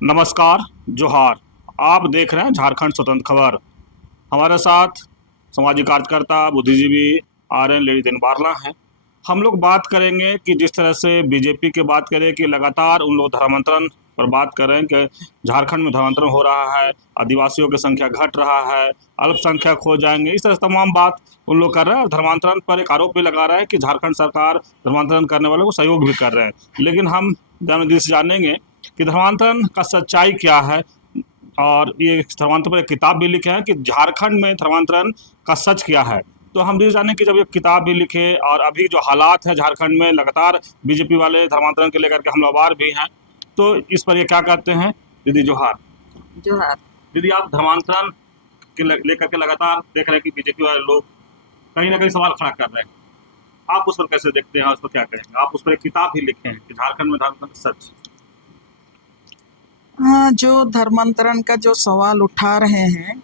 नमस्कार। जोहार। आप देख रहे हैं झारखंड स्वतंत्र खबर। हमारे साथ सामाजिक कार्यकर्ता बुद्धिजीवी आर्यन लेडी दिन बारला हैं। हम लोग बात करेंगे कि जिस तरह से बीजेपी की बात करें कि लगातार उन लोग धर्मांतरण पर बात कर रहे हैं कि झारखंड में धर्मांतरण हो रहा है, आदिवासियों की संख्या घट रहा है, अल्पसंख्यक हो जाएंगे, इस तरह से तमाम बात उन लोग कर रहे हैं और धर्मांतरण पर एक आरोप भी लगा रहे हैं कि झारखंड सरकार धर्मांतरण करने वालों को सहयोग भी कर रहे हैं। लेकिन हम जानेंगे कि धर्मांतरण का सच्चाई क्या है। और ये धर्मांतरण पर एक किताब भी लिखे हैं कि झारखंड में धर्मांतरण का सच क्या है। तो हम भी जाने कि जब ये किताब भी लिखे और अभी जो हालात है झारखंड में, लगातार बीजेपी वाले धर्मांतरण के लेकर के हमलावर भी हैं, तो इस पर ये क्या कहते हैं। दीदी जोहार। जोहार। दीदी, आप धर्मांतरण के लेकर के लगातार देख रहे हैं कि बीजेपी वाले लोग कहीं ना कहीं सवाल खड़ा कर रहे हैं। आप उस पर कैसे देखते हैं, उस पर क्या कहेंगे। आप उस पर एक किताब भी लिखे हैं कि झारखंड में धर्मांतरण सच। हाँ, जो धर्मांतरण का जो सवाल उठा रहे हैं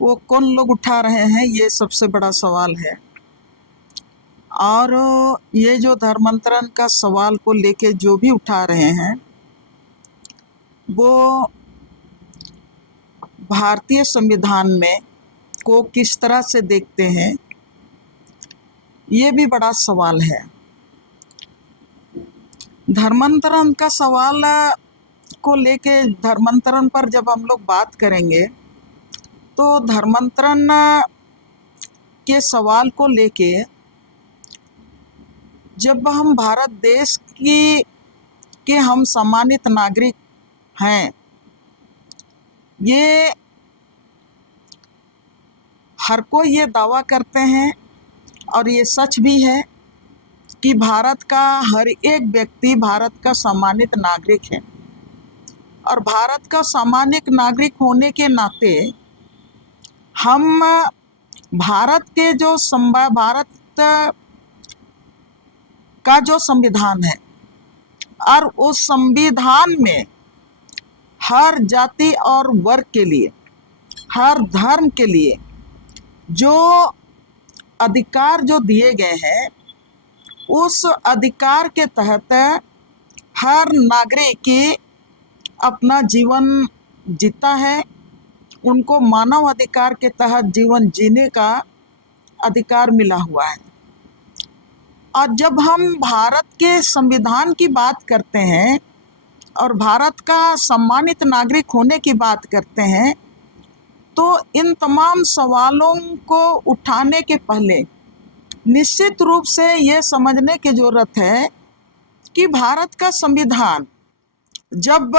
वो कौन लोग उठा रहे हैं, ये सबसे बड़ा सवाल है। और ये जो धर्मांतरण का सवाल को लेके जो भी उठा रहे हैं वो भारतीय संविधान में को किस तरह से देखते हैं, ये भी बड़ा सवाल है। धर्मांतरण का सवाल को लेके, धर्मांतरण पर जब हम लोग बात करेंगे तो धर्मांतरण के सवाल को लेके जब हम भारत देश के हम सम्मानित नागरिक हैं, ये हर कोई ये दावा करते हैं और ये सच भी है कि भारत का हर एक व्यक्ति भारत का सम्मानित नागरिक है। और भारत का सम्मानित नागरिक होने के नाते हम भारत के जो भारत का जो संविधान है और उस संविधान में हर जाति और वर्ग के लिए, हर धर्म के लिए जो अधिकार जो दिए गए हैं, उस अधिकार के तहत हर नागरिक अपना जीवन जीता है। उनको मानव अधिकार के तहत जीवन जीने का अधिकार मिला हुआ है। और जब हम भारत के संविधान की बात करते हैं और भारत का सम्मानित नागरिक होने की बात करते हैं, तो इन तमाम सवालों को उठाने के पहले निश्चित रूप से ये समझने की ज़रूरत है कि भारत का संविधान, जब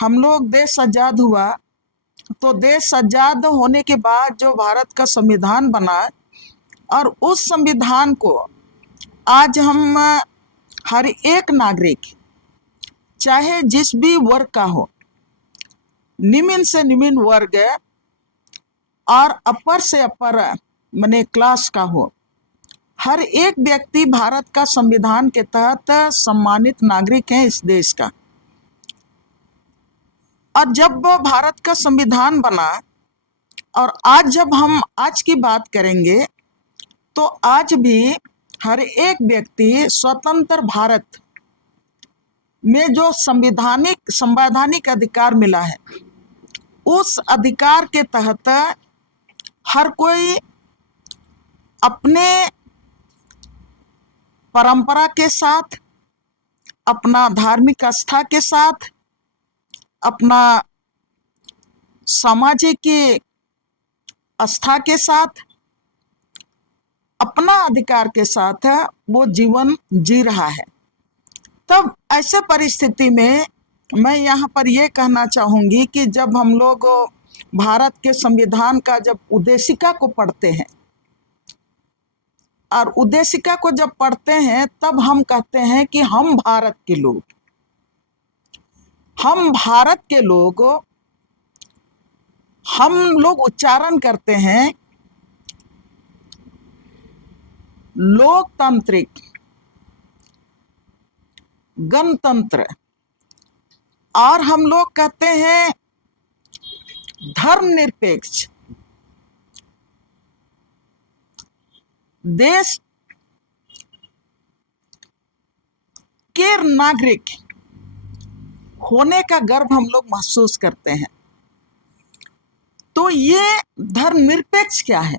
हम लोग देश आज़ाद हुआ तो देश आज़ाद होने के बाद जो भारत का संविधान बना और उस संविधान को आज हम हर एक नागरिक, चाहे जिस भी वर्ग का हो, निम्न से निम्न वर्ग और अपर से अपर माने क्लास का हो, हर एक व्यक्ति भारत का संविधान के तहत सम्मानित नागरिक है इस देश का। और जब भारत का संविधान बना और आज जब हम आज की बात करेंगे तो आज भी हर एक व्यक्ति स्वतंत्र भारत में जो संवैधानिक अधिकार मिला है, उस अधिकार के तहत हर कोई अपने परंपरा के साथ, अपना धार्मिक आस्था के साथ, अपना सामाजिक आस्था के साथ, अपना अधिकार के साथ वो जीवन जी रहा है। तब ऐसे परिस्थिति में मैं यहाँ पर ये कहना चाहूँगी कि जब हम लोग भारत के संविधान का जब उद्देशिका को पढ़ते हैं और उद्देशिका को जब पढ़ते हैं तब हम कहते हैं कि हम भारत के लोग, हम भारत के लोग, हम लोग उच्चारण करते हैं लोकतांत्रिक, गणतंत्र, और हम लोग कहते हैं धर्मनिरपेक्ष देश के नागरिक होने का गर्व हम लोग महसूस करते हैं। तो ये धर्मनिरपेक्ष क्या है?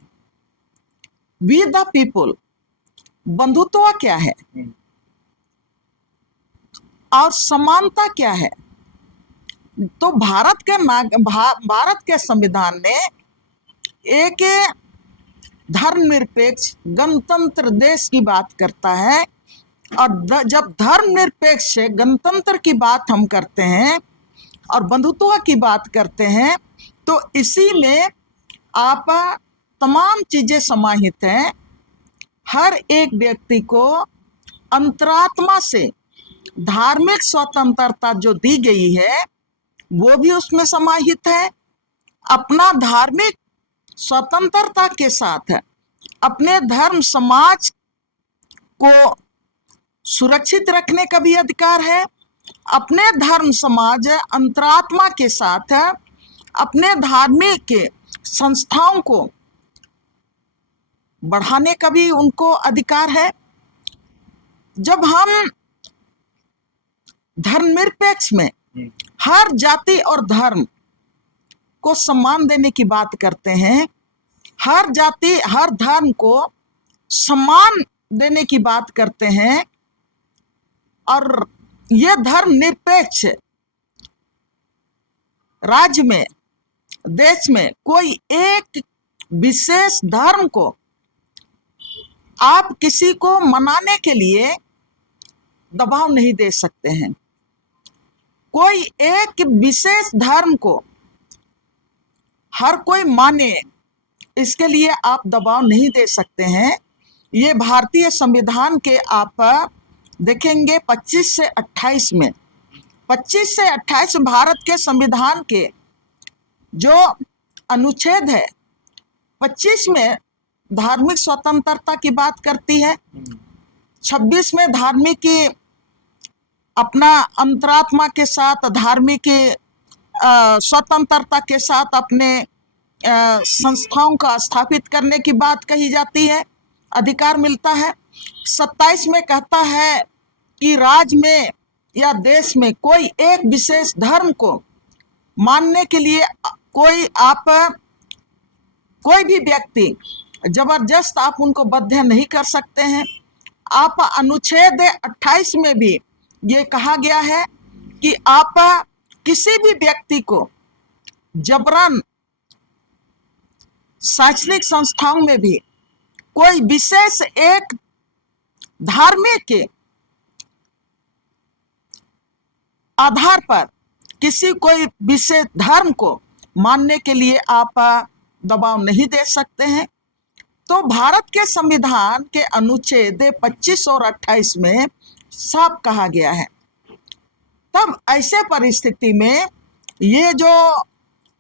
वी द पीपुल, बंधुत्व क्या है और समानता क्या है? तो भारत के संविधान ने एक धर्मनिरपेक्ष गणतंत्र देश की बात करता है। और जब धर्मनिरपेक्ष गणतंत्र की बात हम करते हैं और बंधुत्व की बात करते हैं, तो इसी में आप तमाम चीजें समाहित हैं। हर एक व्यक्ति को अंतरात्मा से धार्मिक स्वतंत्रता जो दी गई है वो भी उसमें समाहित है। अपना धार्मिक स्वतंत्रता के साथ अपने धर्म समाज को सुरक्षित रखने का भी अधिकार है। अपने धर्म समाज अंतरात्मा के साथ अपने धार्मिक संस्थाओं को बढ़ाने का भी उनको अधिकार है। जब हम धर्मनिरपेक्ष में हर जाति और धर्म को सम्मान देने की बात करते हैं, हर जाति हर धर्म को सम्मान देने की बात करते हैं, और यह धर्मनिरपेक्ष राज्य में देश में कोई एक विशेष धर्म को आप किसी को मनाने के लिए दबाव नहीं दे सकते हैं। कोई एक विशेष धर्म को हर कोई माने, इसके लिए आप दबाव नहीं दे सकते हैं। ये भारतीय संविधान के आप देखेंगे 25 से 28 में, 25 से 28 भारत के संविधान के जो अनुच्छेद है, 25 में धार्मिक स्वतंत्रता की बात करती है, 26 में धार्मिक की अपना अंतरात्मा के साथ धार्मिक स्वतंत्रता के साथ अपने संस्थाओं का स्थापित करने की बात कही जाती है, अधिकार मिलता है। 27 में कहता है कि राज्य में या देश में कोई एक विशेष धर्म को मानने के लिए कोई भी व्यक्ति जबरदस्त आप उनको बाध्य नहीं कर सकते हैं। आप अनुच्छेद 28 में भी ये कहा गया है कि आप किसी भी व्यक्ति को जबरन शैक्षणिक संस्थाओं में भी कोई विशेष एक धार्मिक के आधार पर किसी कोई विशेष धर्म को मानने के लिए आप दबाव नहीं दे सकते हैं। तो भारत के संविधान के अनुच्छेद 25 और 28 में साफ कहा गया है। तब ऐसे परिस्थिति में ये जो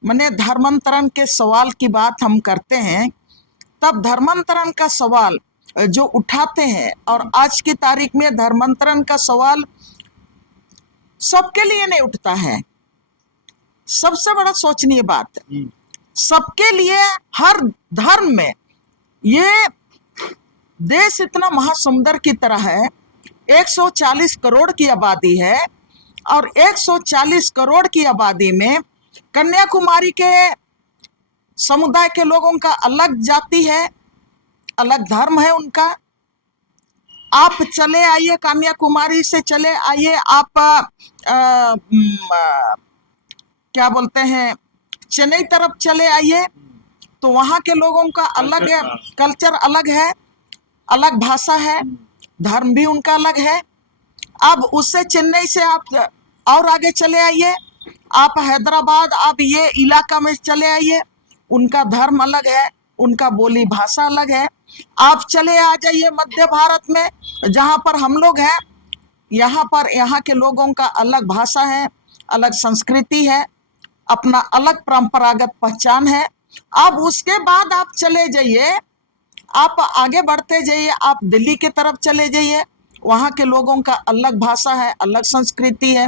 माने धर्मांतरण के सवाल की बात हम करते हैं, तब धर्मांतरण का सवाल जो उठाते हैं, और आज की तारीख में धर्मांतरण का सवाल सबके लिए नहीं उठता है। सबसे बड़ा सोचनीय बात है, सबके लिए हर धर्म में ये देश इतना महासमुंदर की तरह है, 140 करोड़ की आबादी है, और 140 करोड़ की आबादी में कन्याकुमारी के समुदाय के लोगों का अलग जाति है, अलग धर्म है उनका। आप चले आइए कन्याकुमारी से, चले आइए आप क्या बोलते हैं चेन्नई तरफ चले आइए, तो वहाँ के लोगों का अलग है, कल्चर अलग है, अलग भाषा है, धर्म भी उनका अलग है। अब उससे चेन्नई से आप और आगे चले आइए, आप हैदराबाद, आप ये इलाका में चले आइए, उनका धर्म अलग है, उनका बोली भाषा अलग है। आप चले आ जाइए मध्य भारत में जहाँ पर हम लोग हैं, यहाँ के लोगों का अलग भाषा है, अलग संस्कृति है, अपना अलग परंपरागत पहचान है। अब उसके बाद आप चले जाइए, आप आगे बढ़ते जाइए, आप दिल्ली की तरफ चले जाइए, वहाँ के लोगों का अलग भाषा है, अलग संस्कृति है।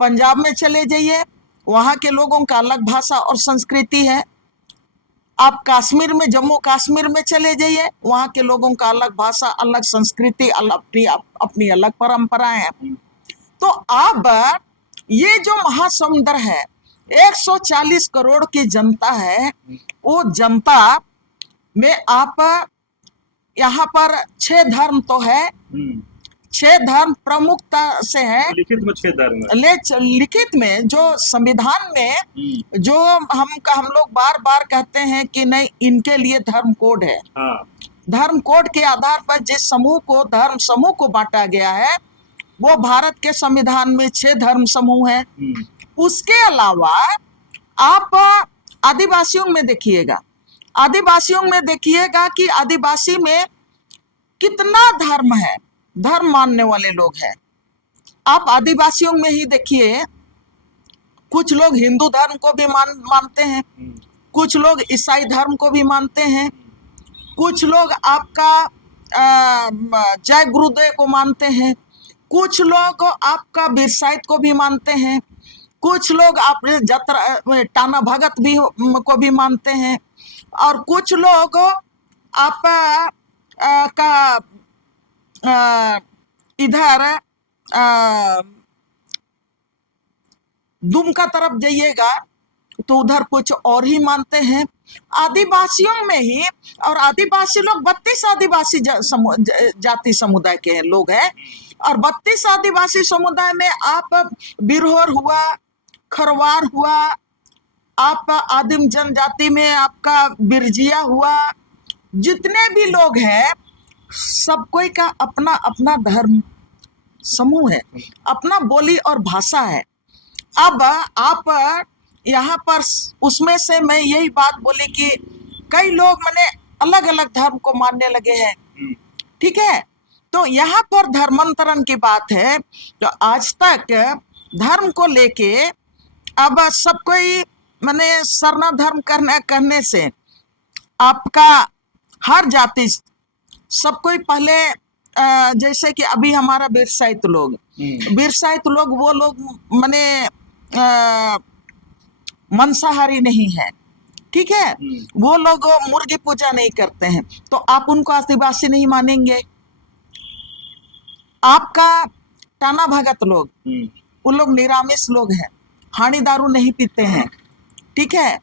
पंजाब में चले जाइए, वहाँ के लोगों का अलग भाषा और संस्कृति है। आप कश्मीर में, जम्मू कश्मीर में चले जाइए, वहाँ के लोगों का अलग भाषा, अलग संस्कृति, अपनी अलग परंपराएं हैं। तो अब ये जो महासमुद्र है, 140 करोड़ की जनता है, वो जनता में आप यहाँ पर 6 धर्म तो है, 6 धर्म प्रमुखता से है। लिखित में 6 धर्म है। लिखित में जो संविधान में जो हम लोग बार बार कहते हैं कि नहीं, इनके लिए धर्म कोड है। हाँ। धर्म कोड के आधार पर जिस समूह को धर्म समूह को बांटा गया है, वो भारत के संविधान में 6 धर्म समूह है। उसके अलावा आप आदिवासियों में देखिएगा, आदिवासियों में देखिएगा कि आदिवासी में कितना धर्म है, धर्म मानने वाले लोग हैं। आप आदिवासियों में ही देखिए, कुछ लोग हिंदू धर्म को भी मानते हैं, कुछ लोग ईसाई धर्म को भी मानते हैं, कुछ लोग आपका जय गुरुदेव को मानते हैं, कुछ लोग आपका बिरसाइत को भी मानते हैं, कुछ लोग आप टाना भगत भी को भी मानते हैं, और कुछ लोग आप का इधर दुमका तरफ जाइएगा तो उधर कुछ और ही मानते हैं। आदिवासियों में ही, और आदिवासी लोग 32 आदिवासी जाति समुदाय के लोग हैं, और 32 आदिवासी समुदाय में आप बिरहोर हुआ, खरवार हुआ, आप आदिम जनजाति में आपका बिरजिया हुआ, जितने भी लोग हैं सब कोई का अपना अपना धर्म समूह है, अपना बोली और भाषा है। अब आप यहाँ पर उसमें से मैं यही बात बोली कि कई लोग मैंने अलग अलग धर्म को मानने लगे हैं, ठीक है। तो यहाँ पर धर्मांतरण की बात है। तो आज तक धर्म को लेके अब सब कोई मैंने सरना धर्म करने से आपका हर जाति सब कोई पहले जैसे कि अभी हमारा बिरसाइत लोग वो लोग मैंने मांसाहारी नहीं है, ठीक है। वो लोग मुर्गी पूजा नहीं करते हैं, तो आप उनको आदिवासी नहीं मानेंगे। आपका टाना भगत लोग, वो लोग निरामिष लोग हैं, हानी दारू नहीं पीते हैं, ठीक है।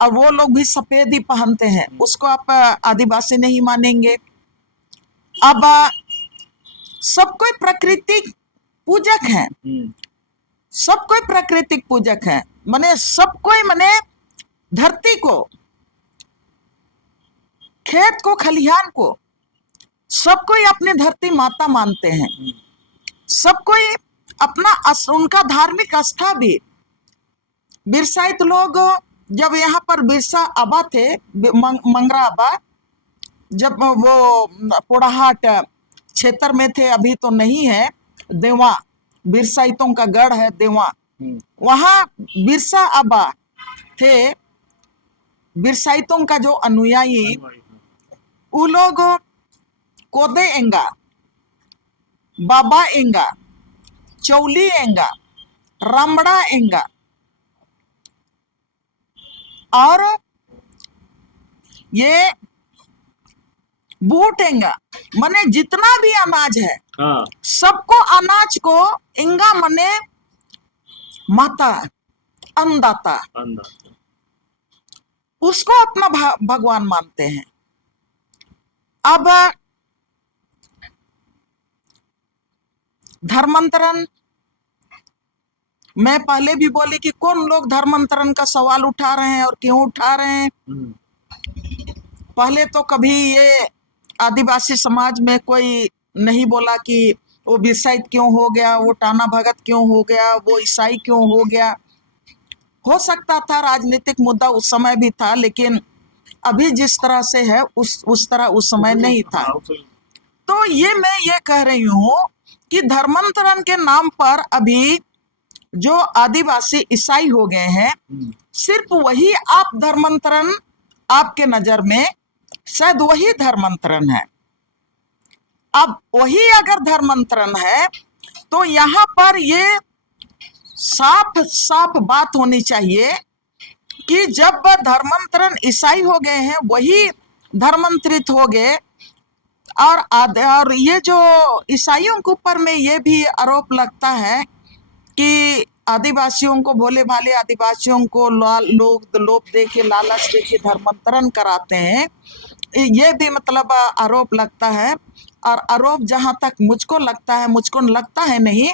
और वो लोग भी सफेद ही पहनते हैं, उसको आप आदिवासी नहीं मानेंगे। अब सब कोई प्राकृतिक पूजक है, सब कोई प्राकृतिक पूजक है, माने सब कोई माने धरती को, खेत को, खलिहान को, सब कोई अपने धरती माता मानते हैं। सब कोई अपना उनका धार्मिक आस्था भी। बिरसाइत लोग जब यहाँ पर बिरसा आबा थे, मंगरा आबा, जब वो पोड़ाहाट क्षेत्र में थे, अभी तो नहीं है, देवा बिरसाइतों का गढ़ है देवा, वहां बिरसा आबा थे। बिरसाइतों का जो अनुयायी, वो लोग कोदे एंगा, बाबा एंगा, चौली एंगा, रामड़ा एंगा और ये बूट एंगा, माने जितना भी अनाज है, सबको अनाज को एंगा माने माता, अन्नदाता, उसको अपना भगवान मानते हैं। अब धर्मांतरण, मैं पहले भी बोली कि कौन लोग धर्मांतरण का सवाल उठा रहे हैं और क्यों उठा रहे हैं। पहले तो कभी ये आदिवासी समाज में कोई नहीं बोला कि वो बिरसाइत क्यों हो गया, वो टाना भगत क्यों हो गया, वो ईसाई क्यों हो गया। हो सकता था राजनीतिक मुद्दा उस समय भी था, लेकिन अभी जिस तरह से है उस तरह उस समय नहीं था। तो ये मैं ये कह रही हूँ कि धर्मांतरण के नाम पर अभी जो आदिवासी ईसाई हो गए हैं, सिर्फ वही आप धर्मांतरण, आपके नजर में शायद वही धर्मांतरण है। अब वही अगर धर्मांतरण है तो यहाँ पर ये साफ साफ बात होनी चाहिए कि जब धर्मांतरण ईसाई हो गए हैं, वही धर्मांतरित हो गए। और ये जो ईसाइयों के ऊपर में ये भी आरोप लगता है कि आदिवासियों को, भोले भाले आदिवासियों को लोग लोभ दे के, लालच दे के धर्मांतरण कराते हैं, ये भी मतलब आरोप लगता है। और आरोप जहाँ तक मुझको लगता है नहीं,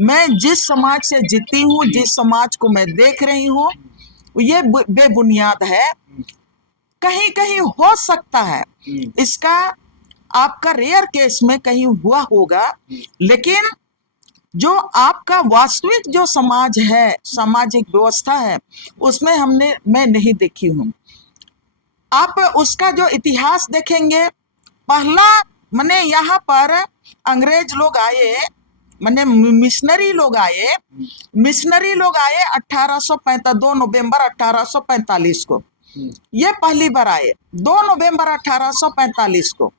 मैं जिस समाज से जीती हूँ, जिस समाज को मैं देख रही हूँ, ये बेबुनियाद है। कहीं कहीं हो सकता है इसका आपका रेयर केस में कहीं हुआ होगा, लेकिन जो आपका वास्तविक जो समाज है, सामाजिक व्यवस्था है, उसमें मैं नहीं देखी हूँ। आप उसका जो इतिहास देखेंगे, पहला माने यहाँ पर अंग्रेज लोग आए, माने मिशनरी लोग आए 1845, 2 नवंबर 1845 को, ये पहली बार आए 2 नवंबर 1845 को।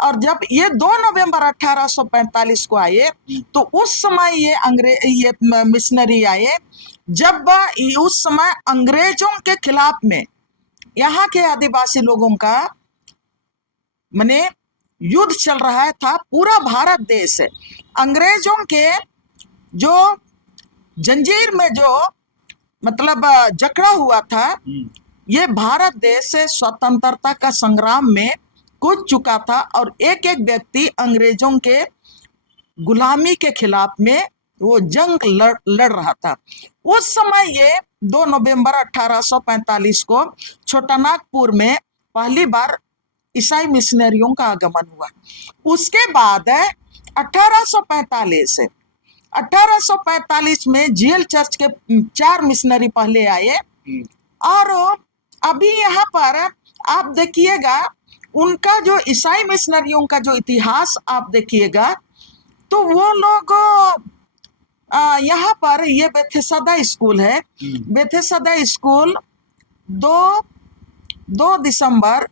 और जब ये 2 नवंबर 1845 को आए, तो उस समय ये मिशनरी आए जब उस समय अंग्रेजों के खिलाफ में यहाँ के आदिवासी लोगों का माने युद्ध चल रहा था। पूरा भारत देश अंग्रेजों के जो जंजीर में जो मतलब जकड़ा हुआ था, ये भारत देश से स्वतंत्रता का संग्राम में कूद चुका था, और एक एक व्यक्ति अंग्रेजों के गुलामी के खिलाफ में वो जंग लड़ रहा था। उस समय ये 2 नवंबर 1845 को छोटानागपुर में पहली बार ईसाई मिशनरियों का आगमन हुआ। उसके बाद 1845 में जीएल चर्च के 4 मिशनरी पहले आए, और अभी यहाँ पर आप देखिएगा उनका जो ईसाई मिशनरियों का जो इतिहास आप देखिएगा, तो वो लोग यहाँ पर ये बेथेसदा स्कूल है, बेथेसदा स्कूल 2 दिसंबर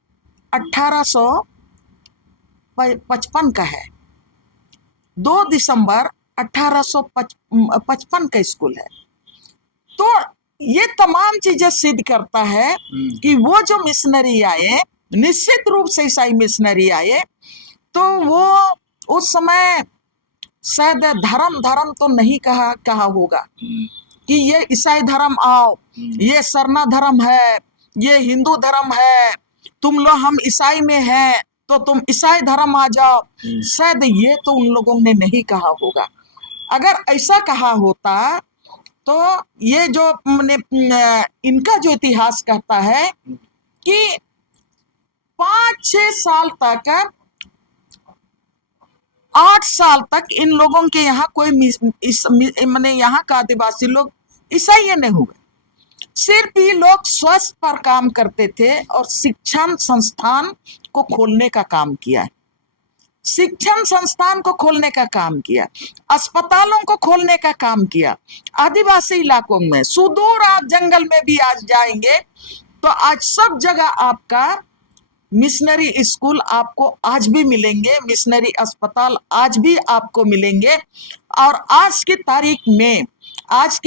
1855 का है, 2 दिसंबर 1855 का स्कूल है। तो ये तमाम चीजें सिद्ध करता है कि वो जो मिशनरी आए, निश्चित रूप से ईसाई मिशनरी आए, तो वो उस समय शायद धर्म तो नहीं कहा होगा कि ये ईसाई धर्म आओ, ये सरना धर्म है, ये हिंदू धर्म है, तुम लोग हम ईसाई में हैं तो तुम ईसाई धर्म आ जाओ। शायद ये तो उन लोगों ने नहीं कहा होगा। अगर ऐसा कहा होता तो ये जो इनका जो इतिहास कहता है कि 5-6 साल तक, 8 साल तक इन लोगों के यहाँ कोई माने यहाँ का आदिवासी लोग ईसाई नहीं हुए। सिर्फ ये लोग स्वास्थ्य पर काम करते थे और शिक्षण संस्थान को खोलने का काम किया, शिक्षण संस्थान को खोलने का काम किया, अस्पतालों को खोलने का काम किया। आदिवासी इलाकों में, सुदूर आप जंगल में भी आज जाएंगे तो आज सब जगह आपका मिशनरी स्कूल आपको आज भी मिलेंगे, मिशनरी अस्पताल आज भी आपको मिलेंगे। और आज की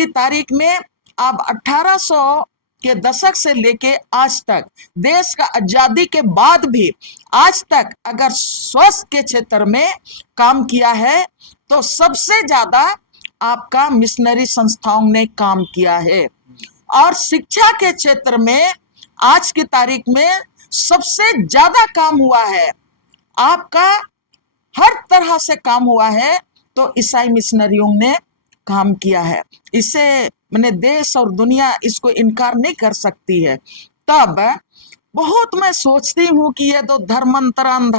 तारीख में अब 1800 के दशक से लेके आज तक, देश का आजादी के बाद भी आज तक अगर स्वास्थ्य के क्षेत्र में काम किया है तो सबसे ज्यादा आपका मिशनरी संस्थाओं ने काम किया है। और शिक्षा के क्षेत्र में आज की तारीख में सबसे ज्यादा काम हुआ है, आपका हर तरह से काम हुआ है तो ईसाई मिशनरियों ने काम किया है। इससे मैंने देश और दुनिया इसको इनकार नहीं कर सकती है। तब बहुत मैं सोचती हूँ कि ये तो धर्मांतरण।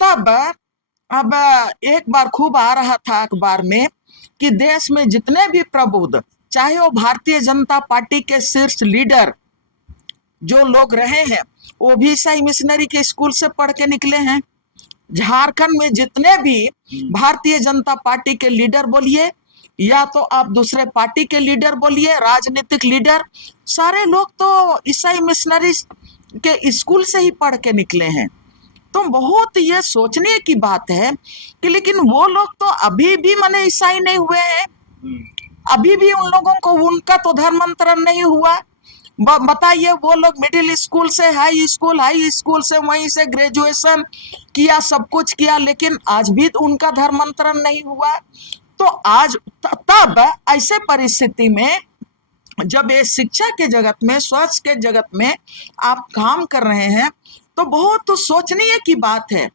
तब अब एक बार खूब आ रहा था अखबार में कि देश में जितने भी प्रबुद्ध, चाहे वो भारतीय जनता पार्टी के शीर्ष लीडर जो लोग रहे हैं, वो भी ईसाई मिशनरी के स्कूल से पढ़ के निकले हैं। झारखंड में जितने भी भारतीय जनता पार्टी के लीडर बोलिए या तो आप दूसरे पार्टी के लीडर बोलिए, राजनीतिक लीडर, सारे लोग तो ईसाई मिशनरी के स्कूल से ही पढ़ के निकले हैं। तो बहुत ये सोचने की बात है कि लेकिन वो लोग तो अभी भी माने ईसाई नहीं हुए हैं, अभी भी उन लोगों को उनका तो धर्मांतरण नहीं हुआ। बताइए, वो लोग मिडिल स्कूल से हाई स्कूल से वहीं से ग्रेजुएशन किया, सब कुछ किया, लेकिन आज भी तो उनका धर्मांतरण नहीं हुआ। तो आज तब ऐसे परिस्थिति में जब ये शिक्षा के जगत में, स्वास्थ्य के जगत में आप काम कर रहे हैं, तो बहुत सोचनीय की बात है।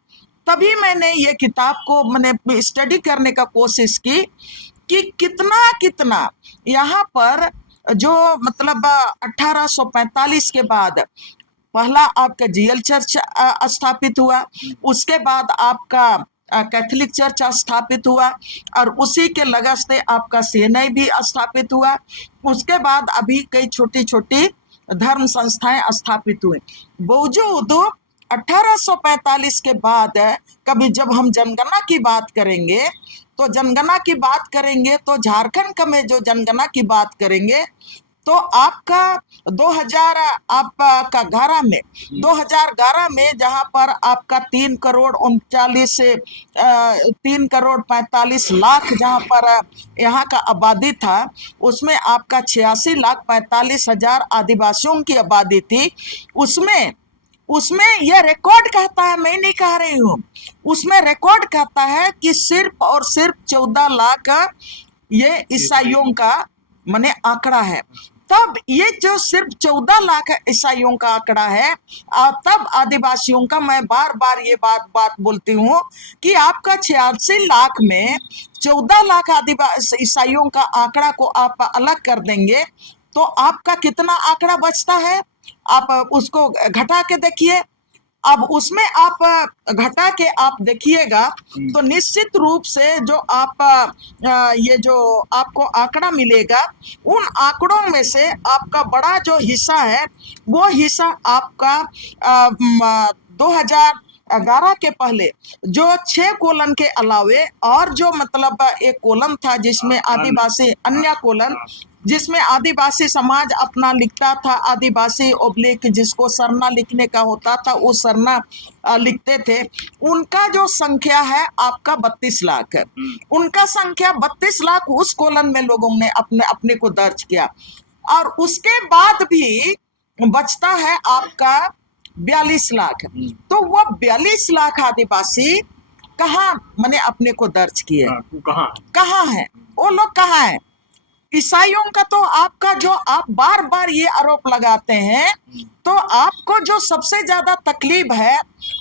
तभी मैंने ये किताब को मैंने स्टडी करने का कोशिश की कि कितना कितना यहाँ पर जो मतलब 1845 के बाद पहला आपका जीएल चर्च स्थापित हुआ, उसके बाद आपका कैथोलिक चर्च स्थापित हुआ, और उसी के लगते आपका सीएनआई भी स्थापित हुआ। उसके बाद अभी कई छोटी छोटी धर्म संस्थाएं स्थापित हुई। बावजूद 1845 के बाद कभी जब हम जनगणना की बात करेंगे तो झारखंड का में जो जनगणना की बात करेंगे तो आपका 2011 में जहां पर आपका 3 करोड़ 45 लाख जहां पर यहाँ का आबादी था, उसमें आपका 86,45,000 आदिवासियों की आबादी थी। उसमें यह रिकॉर्ड कहता है, मैं नहीं कह रही हूँ, उसमें रिकॉर्ड कहता है कि सिर्फ और सिर्फ 14 लाख ये ईसाइयों का माने आंकड़ा है। तब ये जो सिर्फ 14 लाख ईसाइयों का आंकड़ा है, तब आदिवासियों का, मैं बार बार ये बात बोलती हूँ कि आपका 86 लाख में 14 लाख आदिवासी ईसाइयों का आंकड़ा को आप अलग कर देंगे तो आपका कितना आंकड़ा बचता है, आप उसको घटा के देखिए। अब उसमें आप घटा के आप देखिएगा तो निश्चित रूप से जो आप ये जो आपको आंकड़ा मिलेगा, उन आंकड़ों में से आपका बड़ा जो हिस्सा है वो हिस्सा आपका 2011 के पहले जो 6 कोलन के अलावे और जो मतलब एक कोलन था जिसमें आदिवासी, अन्य कोलन जिसमें आदिवासी समाज अपना लिखता था, आदिवासी ओब्लिक जिसको सरना लिखने का होता था वो सरना लिखते थे, उनका जो संख्या है आपका 32 लाख है। उनका संख्या 32 लाख उस कोलन में लोगों ने अपने को दर्ज किया। और उसके बाद भी बचता है आपका 42 लाख। तो वो 42 लाख आदिवासी कहाँ मैंने अपने को दर्ज किए, कहाँ है वो लोग, कहाँ है? ईसाइयों का तो आपका जो आप बार बार ये आरोप लगाते हैं, तो आपको जो सबसे ज्यादा तकलीफ है,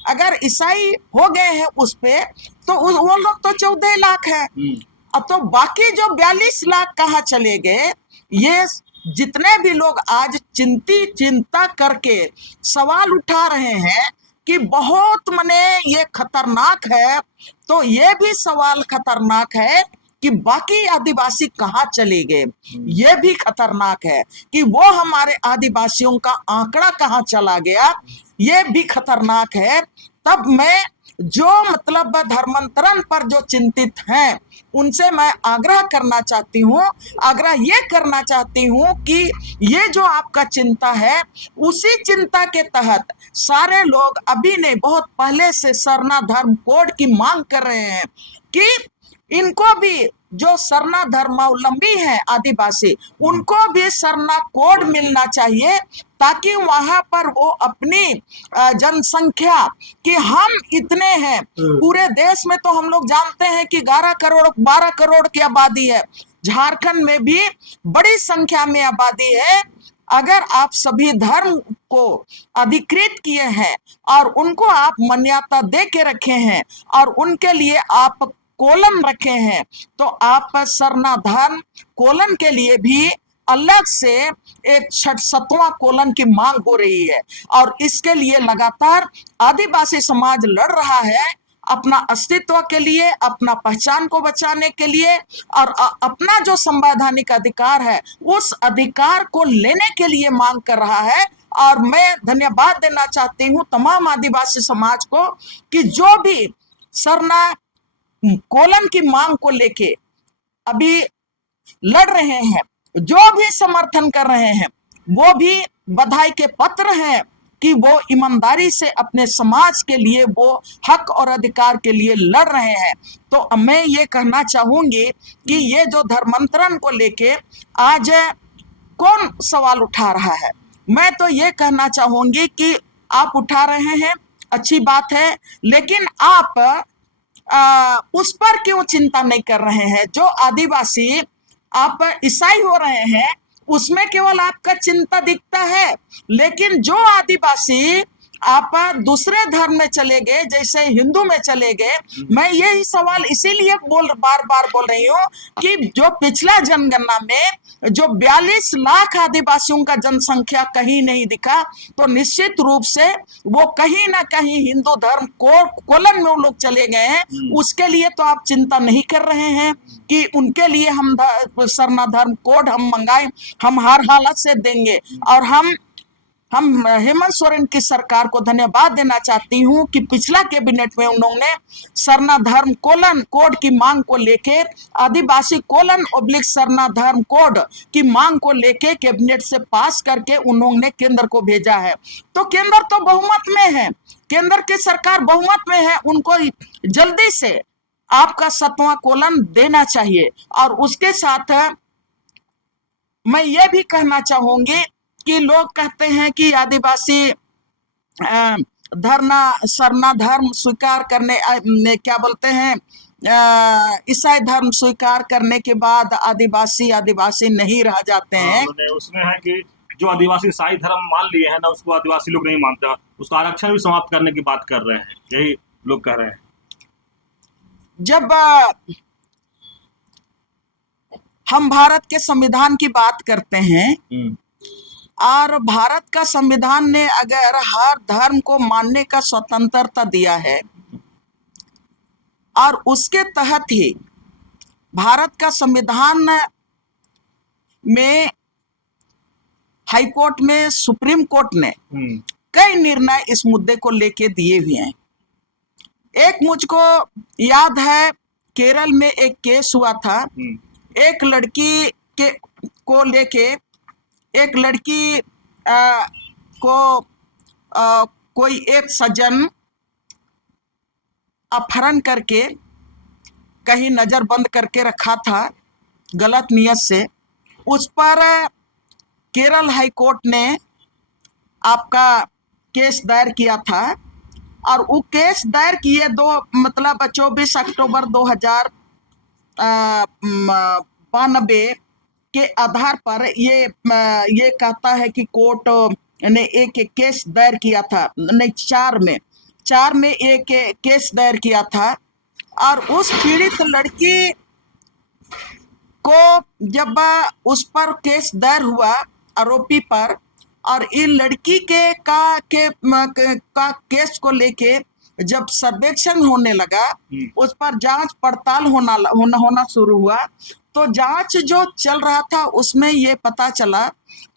अगर ईसाई हो गए हैं उस पे तो वो लोग तो 14 लाख है, तो बाकी जो 42 लाख कहाँ चले गए? ये जितने भी लोग आज चिंता करके सवाल उठा रहे हैं कि बहुत मने ये खतरनाक है, तो ये भी सवाल खतरनाक है कि बाकी आदिवासी कहाँ चले गए। ये भी खतरनाक है कि वो हमारे आदिवासियों का आंकड़ा कहाँ चला गया, ये भी खतरनाक है। तब मैं जो मतलब धर्मांतरण पर जो चिंतित हैं उनसे मैं आग्रह ये करना चाहती हूँ कि ये जो आपका चिंता है, उसी चिंता के तहत सारे लोग अभी ने बहुत पहले से सरना धर्म कोड की मांग कर रहे हैं कि इनको भी जो सरना धर्मावलंबी हैं आदिवासी, उनको भी सरना कोड मिलना चाहिए, ताकि वहां पर वो अपनी जनसंख्या कि हम इतने हैं पूरे देश में, तो हम लोग जानते हैं कि 12 करोड़ की आबादी है। झारखंड में भी बड़ी संख्या में आबादी है। अगर आप सभी धर्म को अधिकृत किए हैं और उनको आप मान्यता दे के रखे हैं और उनके लिए आप कोलन रखे हैं, तो आप सरना धर्म कोलन के लिए भी अलग से एक 67वां कोलन की मांग हो रही है। और इसके लिए लगातार आदिवासी समाज लड़ रहा है, अपना अस्तित्व के लिए, अपना पहचान को बचाने के लिए, और अपना जो संवैधानिक अधिकार है उस अधिकार को लेने के लिए मांग कर रहा है। और मैं धन्यवाद देना चाहती हूँ तमाम आदिवासी समाज को कि जो भी सरना कोलन की मांग को लेके अभी लड़ रहे हैं, जो भी समर्थन कर रहे हैं, वो भी बधाई के पत्र हैं कि वो ईमानदारी से अपने समाज के लिए, वो हक और अधिकार के लिए लड़ रहे हैं। तो मैं ये कहना चाहूंगी कि ये जो धर्मांतरण को लेके आज कौन सवाल उठा रहा है, मैं तो ये कहना चाहूंगी कि आप उठा रहे हैं, अच्छी बात है, लेकिन आप उस पर क्यों चिंता नहीं कर रहे हैं? जो आदिवासी आप ईसाई हो रहे हैं उसमें केवल आपका चिंता दिखता है, लेकिन जो आदिवासी आप दूसरे धर्म में चले गए, जैसे हिंदू में चले गए, मैं यही सवाल इसीलिए बार बार बोल रही हूँ कि जो पिछला जनगणना में जो 42 लाख आदिवासियों का जनसंख्या कहीं नहीं दिखा, तो निश्चित रूप से वो कहीं ना कहीं हिंदू धर्म कोलन में वो लोग चले गए हैं। उसके लिए तो आप चिंता नहीं कर रहे हैं कि उनके लिए हम सरना धर्म कोड हम मंगाए, हम हर हालत से देंगे। और हम हेमंत सोरेन की सरकार को धन्यवाद देना चाहती हूं कि पिछला कैबिनेट में उन्होंने सरना धर्म कोड की मांग को लेके, आदिवासी / सरना धर्म कोड की मांग को लेके कैबिनेट से पास करके उन्होंने केंद्र को भेजा है। तो केंद्र तो बहुमत में है, केंद्र की सरकार बहुमत में है, उनको जल्दी से आपका 7वां कोलन देना चाहिए। और उसके साथ मैं ये भी कहना चाहूंगी कि लोग कहते हैं कि आदिवासी सरना धर्म स्वीकार करने क्या बोलते हैं, ईसाई धर्म स्वीकार करने के बाद आदिवासी नहीं रह जाते हैं। उसमें है कि जो आदिवासी ईसाई धर्म मान लिए हैं ना, उसको आदिवासी लोग नहीं मानते, उसका आरक्षण भी समाप्त करने की बात कर रहे हैं, यही लोग कह रहे हैं। जब हम भारत के संविधान की बात करते हैं और भारत का संविधान ने अगर हर धर्म को मानने का स्वतंत्रता दिया है और उसके तहत ही भारत का संविधान में हाई कोर्ट में सुप्रीम कोर्ट ने कई निर्णय इस मुद्दे को लेके दिए हुए हैं। एक मुझको याद है, केरल में एक केस हुआ था, एक लड़की को लेके, एक लड़की को कोई एक सज्जन अपहरण करके कहीं नजर बंद करके रखा था गलत नियत से। उस पर केरल हाई कोर्ट ने आपका केस दायर किया था और वो केस दायर किए 24 अक्टूबर 2092 के आधार पर ये कहता है कि कोर्ट ने एक केस दायर किया था, नहीं 4 में एक केस दायर किया था। और उस पीड़ित लड़की को जब उस पर केस दायर हुआ आरोपी पर, और इन लड़की के केस को लेके जब सर्वेक्षण होने लगा, उस पर जांच पड़ताल होना शुरू हुआ, तो जांच जो चल रहा था उसमें ये पता चला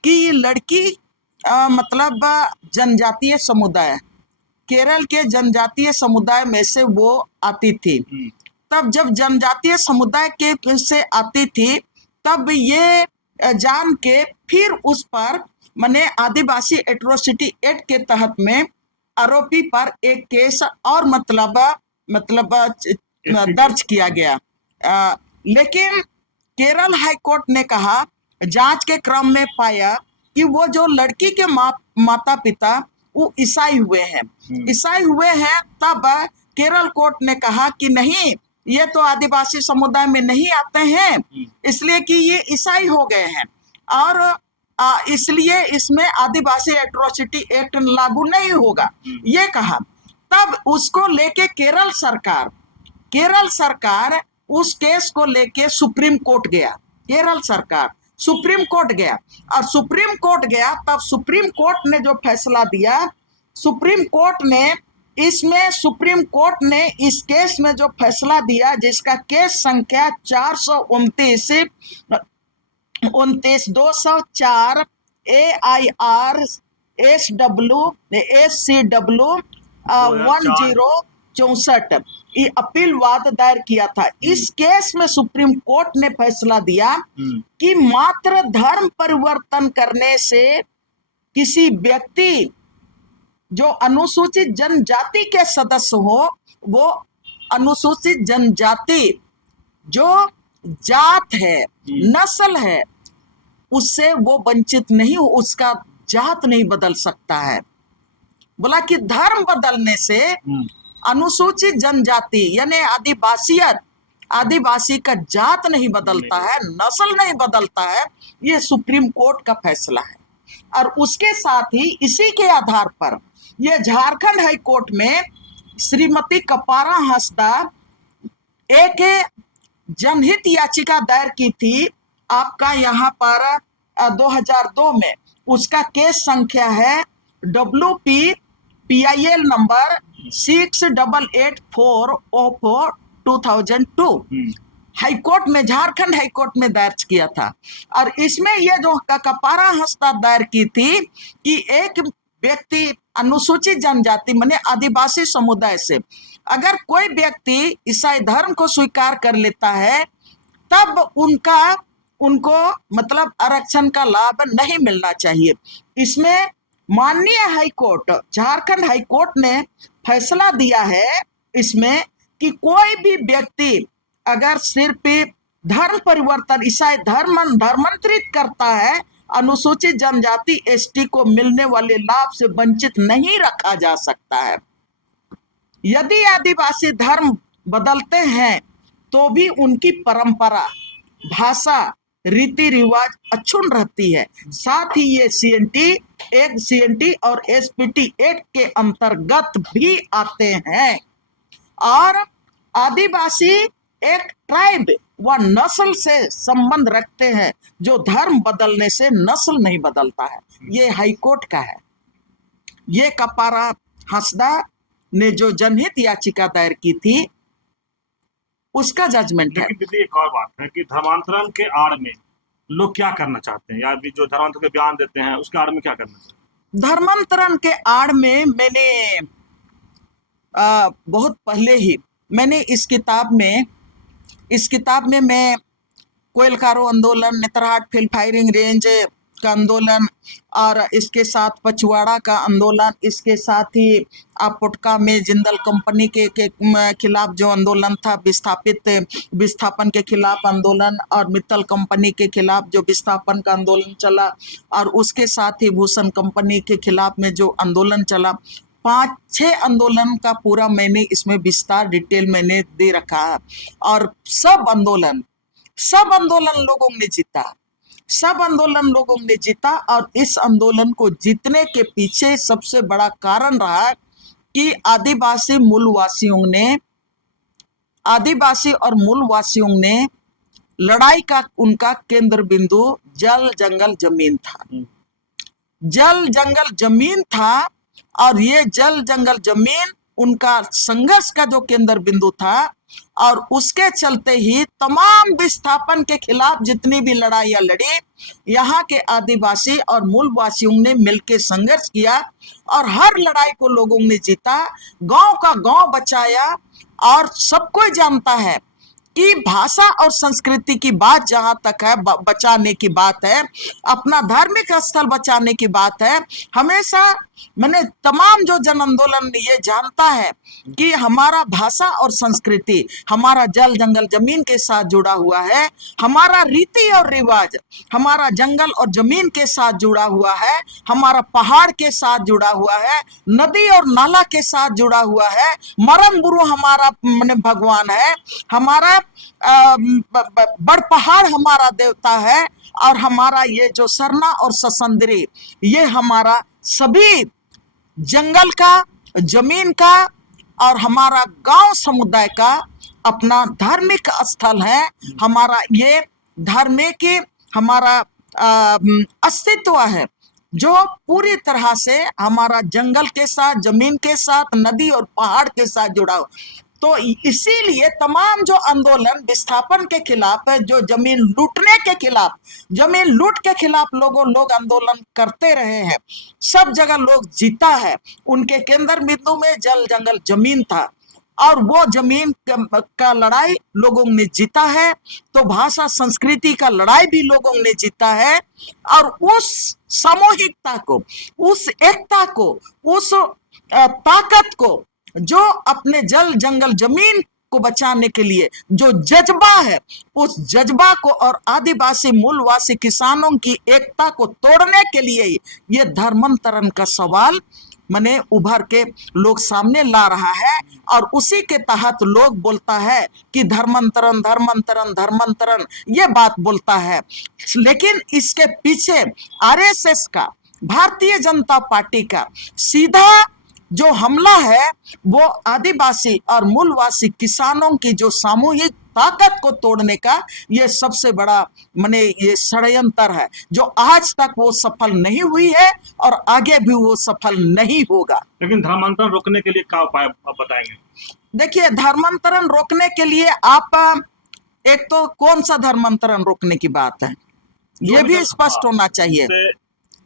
कि ये लड़की मतलब जनजातीय समुदाय, केरल के जनजातीय समुदाय में से वो आती थी। तब जब जनजातीय समुदाय के से आती थी, तब ये जान के फिर उस पर माने आदिवासी एट्रोसिटी एक्ट के तहत में आरोपी पर एक केस और मतलब दर्ज किया गया। लेकिन केरल हाई कोर्ट ने कहा, जांच के क्रम में पाया कि वो जो लड़की के माता पिता वो ईसाई हुए हैं, तब केरल कोर्ट ने कहा कि नहीं, ये तो आदिवासी समुदाय में नहीं आते हैं, इसलिए कि ये ईसाई हो गए हैं और इसलिए इसमें आदिवासी एट्रोसिटी एक्ट लागू नहीं होगा, ये कहा। तब उसको लेके केरल सरकार उस केस को लेके सुप्रीम कोर्ट गया। केरल सरकार सुप्रीम कोर्ट गया और सुप्रीम कोर्ट गया, तब सुप्रीम कोर्ट ने जो फैसला दिया, सुप्रीम कोर्ट ने इस केस में जो फैसला दिया, जिसका केस संख्या 429/204 AIR SW SCW 1064 ये अपील वाद दायर किया था। इस केस में सुप्रीम कोर्ट ने फैसला दिया कि मात्र धर्म परिवर्तन करने से किसी व्यक्ति जो अनुसूचित जनजाति के सदस्य हो, वो अनुसूचित जनजाति जो जात है, नस्ल है, उससे वो वंचित नहीं हो, उसका जात नहीं बदल सकता है। बोला कि धर्म बदलने से अनुसूचित जनजाति यानी आदिवासियत, आदिवासी का जात नहीं बदलता है, नस्ल नहीं बदलता है, ये सुप्रीम कोर्ट का फैसला है। और उसके साथ ही इसी के आधार पर ये झारखंड हाई कोर्ट में श्रीमती कपारा हंसदा एक जनहित याचिका दायर की थी आपका यहाँ पर 2002 में। उसका केस संख्या है WPPIL नंबर 6884/2002। हाईकोर्ट में, झारखंड हाईकोर्ट में दर्ज किया था। और इसमें यह जो कपारा हंसदा दायर की थी कि एक व्यक्ति अनुसूचित जनजाति माने आदिवासी समुदाय से अगर कोई व्यक्ति ईसाई धर्म को स्वीकार कर लेता है तब उनको मतलब आरक्षण का लाभ नहीं मिलना चाहिए। इसमें माननीय हाईकोर्ट, झारखंड हाईकोर्ट ने फैसला दिया है इसमें कि कोई भी व्यक्ति अगर सिर्फ धर्म परिवर्तन, ईसाई धर्मांतरित करता है, अनुसूचित जनजाति ST को मिलने वाले लाभ से वंचित नहीं रखा जा सकता है। यदि आदिवासी धर्म बदलते हैं तो भी उनकी परंपरा, भाषा, रीति रिवाज अक्षुण्ण रहती है। साथ ही ये CNT और SPT एक्ट के अंतर्गत भी आते हैं। और आदिवासी एक ट्राइब व नस्ल से संबंध रखते हैं, जो धर्म बदलने से नस्ल नहीं बदलता है। ये हाईकोर्ट का है। ये कपारा हंसदा ने जो जनहित याचिका दायर की थी उसका जजमेंट है। लेकिन दीदी एक और बात है कि धर्मांतरण के आड़ में लोग क्या करना चाहते हैं, या भी जो धर्मांतरण के बयान देते हैं उसके आड़ में क्या करना चाहते हैं? धर्मांतरण के आड़ में मैंने बहुत पहले ही मैंने इस किताब में मैं कोयलकारो आंदोलन, नेतरहाट फील्ड फायरिंग रेंज का आंदोलन और इसके साथ पचवाड़ा का आंदोलन, इसके साथ ही पुटका में जिंदल कंपनी के खिलाफ जो आंदोलन था, विस्थापन के खिलाफ आंदोलन, और मित्तल कंपनी के खिलाफ जो विस्थापन का आंदोलन चला, और उसके साथ ही भूषण कंपनी के खिलाफ में जो आंदोलन चला, 5-6 आंदोलन का पूरा मैंने इसमें विस्तार डिटेल मैंने दे रखा है। और सब आंदोलन लोगों ने जीता, सब आंदोलन लोगों ने जीता। और इस आंदोलन को जीतने के पीछे सबसे बड़ा कारण रहा कि आदिवासी और मूलवासियों ने लड़ाई का उनका केंद्र बिंदु जल जंगल जमीन था। जल जंगल जमीन था और ये जल जंगल जमीन उनका संघर्ष का जो केंद्र बिंदु था। और उसके चलते ही तमाम विस्थापन के खिलाफ जितनी भी लड़ाइयां लड़ी, यहाँ के आदिवासी और मूलवासियों ने मिलकर संघर्ष किया और हर लड़ाई को लोगों ने जीता, गांव का गांव बचाया। और सब कोई जानता है कि भाषा और संस्कृति की बात जहां तक है, बचाने की बात है, अपना धार्मिक स्थल बचाने की बात है, हमेशा मैंने तमाम जो जन आंदोलन ये जानता है कि हमारा भाषा और संस्कृति हमारा जल जंगल जमीन के साथ जुड़ा हुआ है, हमारा रीति और रिवाज हमारा जंगल और जमीन के साथ जुड़ा हुआ है, हमारा पहाड़ के साथ जुड़ा हुआ है, नदी और नाला के साथ जुड़ा हुआ है, मरण गुरु हमारा मैंने भगवान है, हमारा बड़ पहाड़ हमारा देवता है, और हमारा ये जो सरना और ससंदरी ये हमारा सभी जंगल का, जमीन का और हमारा गांव समुदाय का अपना धार्मिक स्थल है। हमारा ये धार्मिक हमारा अस्तित्व है जो पूरी तरह से हमारा जंगल के साथ, जमीन के साथ, नदी और पहाड़ के साथ जुड़ा हो। तो इसीलिए तमाम जो आंदोलन विस्थापन के खिलाफ है, जो जमीन लूटने के खिलाफ, जमीन लूट के खिलाफ लोग आंदोलन करते रहे हैं, सब जगह लोग जीता है। उनके केंद्र बिंदु में जल जंगल जमीन था और वो जमीन का लड़ाई लोगों ने जीता है। तो भाषा संस्कृति का लड़ाई भी लोगों ने जीता है। और उस सामूहिकता को, उस एकता को, उस ताकत को जो अपने जल जंगल जमीन को बचाने के लिए जो जज्बा है, उस जज्बा को और आदिवासी मूलवासी किसानों की एकता को तोड़ने के लिए ये धर्मांतरण का सवाल माने उभर के लोग सामने ला रहा है, और उसी के तहत लोग बोलता है कि धर्मांतरण धर्मांतरण धर्मांतरण, ये बात बोलता है। लेकिन इसके पीछे आरएसएस का, भारतीय जनता पार्टी का सीधा जो हमला है वो आदिवासी और मूलवासी किसानों की जो सामूहिक ताकत को तोड़ने का ये सबसे बड़ा माने ये षड्यंत्र है, जो आज तक वो सफल नहीं हुई है और आगे भी वो सफल नहीं होगा। लेकिन धर्मांतरण रोकने के लिए क्या उपाय आप बताएंगे? देखिए, धर्मांतरण रोकने के लिए आप एक तो कौन सा धर्मांतरण रोकने की बात है, ये भी स्पष्ट होना चाहिए।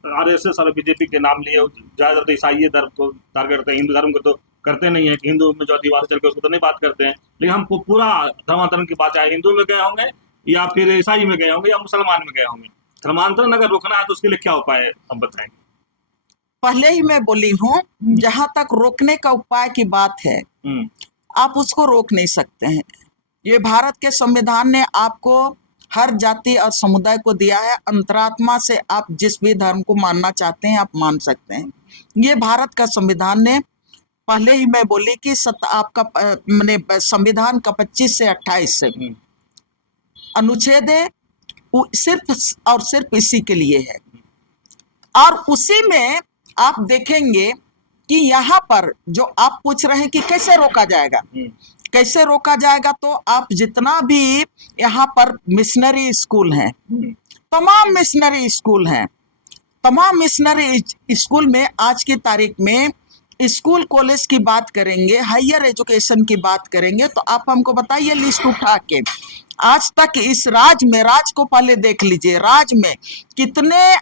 आरएसएस और बीजेपी के नाम लिए ज्यादातर ईसाई धर्म को टारगेट करते हैं, हिंदू धर्म को तो करते नहीं है कि हिंदू में जो आदिवासी चल के उसको तो नहीं बात करते हैं, लेकिन हम पूरा धर्मांतरण की बात, चाहे हिंदू में गए होंगे या फिर ईसाई में गए होंगे या मुसलमान में गए होंगे, धर्मांतरण अगर रोकना है तो उसके लिए क्या उपाय है हम बताएंगे? पहले ही मैं बोली हूँ, जहां तक रोकने का उपाय की बात है आप उसको रोक नहीं सकते हैं। ये भारत के संविधान ने आपको हर जाति और समुदाय को दिया है, अंतरात्मा से आप जिस भी धर्म को मानना चाहते हैं आप मान सकते हैं। ये भारत का संविधान ने, पहले ही मैं बोली कि आपका मैंने संविधान का 25 से 28 से अनुच्छेद है, सिर्फ और सिर्फ इसी के लिए है। और उसी में आप देखेंगे कि यहाँ पर जो आप पूछ रहे हैं कि कैसे रोका जाएगा, कैसे रोका जाएगा, तो आप जितना भी यहाँ पर मिशनरी स्कूल हैं, तमाम मिशनरी स्कूल हैं, तमाम मिशनरी स्कूल में आज की तारीख में स्कूल कॉलेज की बात करेंगे, हायर एजुकेशन की बात करेंगे, तो आप हमको बताइए लिस्ट उठा के आज तक इस राज्य में, राज्य को पहले देख लीजिए, राज्य में कितने